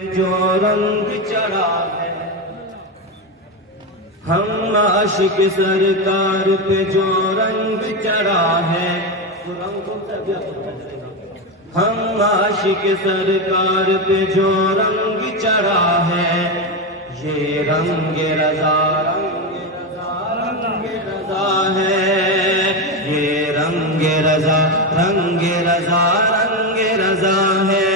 جو رنگ چڑھا ہے ہم عاشق سرکار پہ جو رنگ چڑھا ہے ہم عاشق سرکار پہ جو رنگ چڑھا ہے یہ رنگ رضا رنگ رضا ہے یہ رنگ رضا رنگ رضا رنگ رضا ہے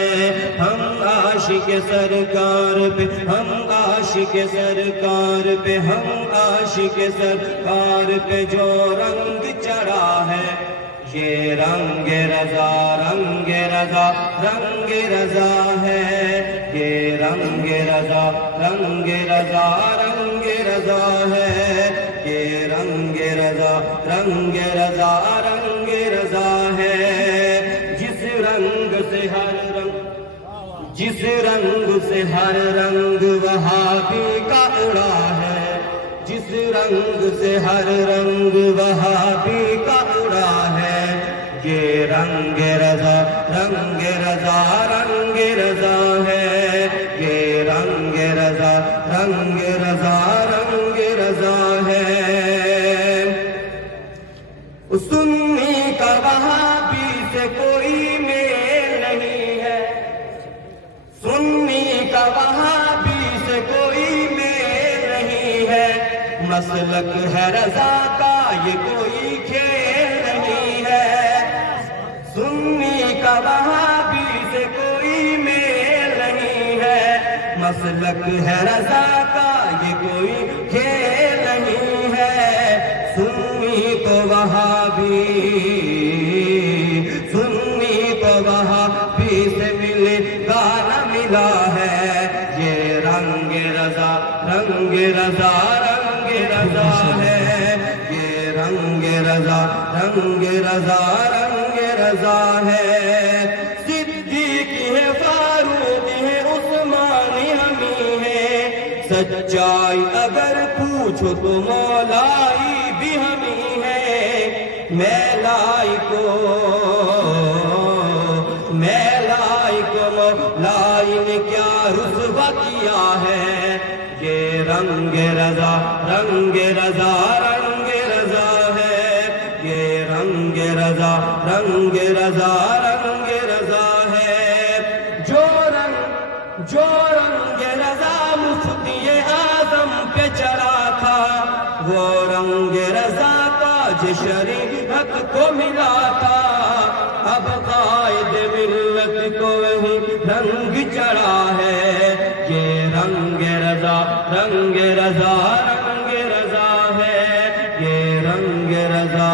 ہم عاشق سرکار پہ ہم عاشق سرکار پہ ہم عاشق سرکار پہ جو رنگ چڑھا ہے یہ رنگ رضا رنگ رضا رنگ رضا ہے یہ رنگ رضا رنگ رضا رنگ رضا ہے یہ رنگ رضا رنگ رضا رنگ رضا ہے جس رنگ سے ہر رنگ جس رنگ سے ہر رنگ وہابی کا اڑا ہے جس رنگ سے ہر رنگ وہابی کا اڑا ہے یہ رنگ رضا رنگ رضا رنگ رضا ہے یہ رنگ رضا رنگ رضا رنگ رضا ہے سنی کا وہابی سے کوئی میل نہیں ہے سنی کا وہابی سے کوئی میل نہیں ہے مسلک ہے رضا کا یہ کوئی کھیل نہیں ہے سنی کا وہابی سے کوئی میل نہیں ہے مسلک ہے رضا کا یہ کوئی کھیل نہیں ہے سنی کو وہابی سنی کو وہابی سے ملے گانا ملا ہے یہ رنگ رضا رنگ رضا رنگ رضا ہے یہ رنگ رضا رنگ رضا رنگ رضا ہے صدیق ہے فاروق ہے عثمانی ہمیں ہے سچائی اگر پوچھو تو مولائی بھی ہمیں ہے میلائی کو مولائی نے کیا رسوا کیا ہے یہ رنگ رضا رنگ رضا رنگ رضا ہے یہ رنگ رضا رنگ رضا رنگ رضا ہے جو رنگ رضا مفتی اعظم پہ چڑھا تھا وہ رنگ رضا تاج شریعت کو ملا تھا اب قائد ملت کو وہی رنگ چڑھا ہے یہ رنگ رضا رنگ رضا رنگ رضا ہے یہ رنگ رضا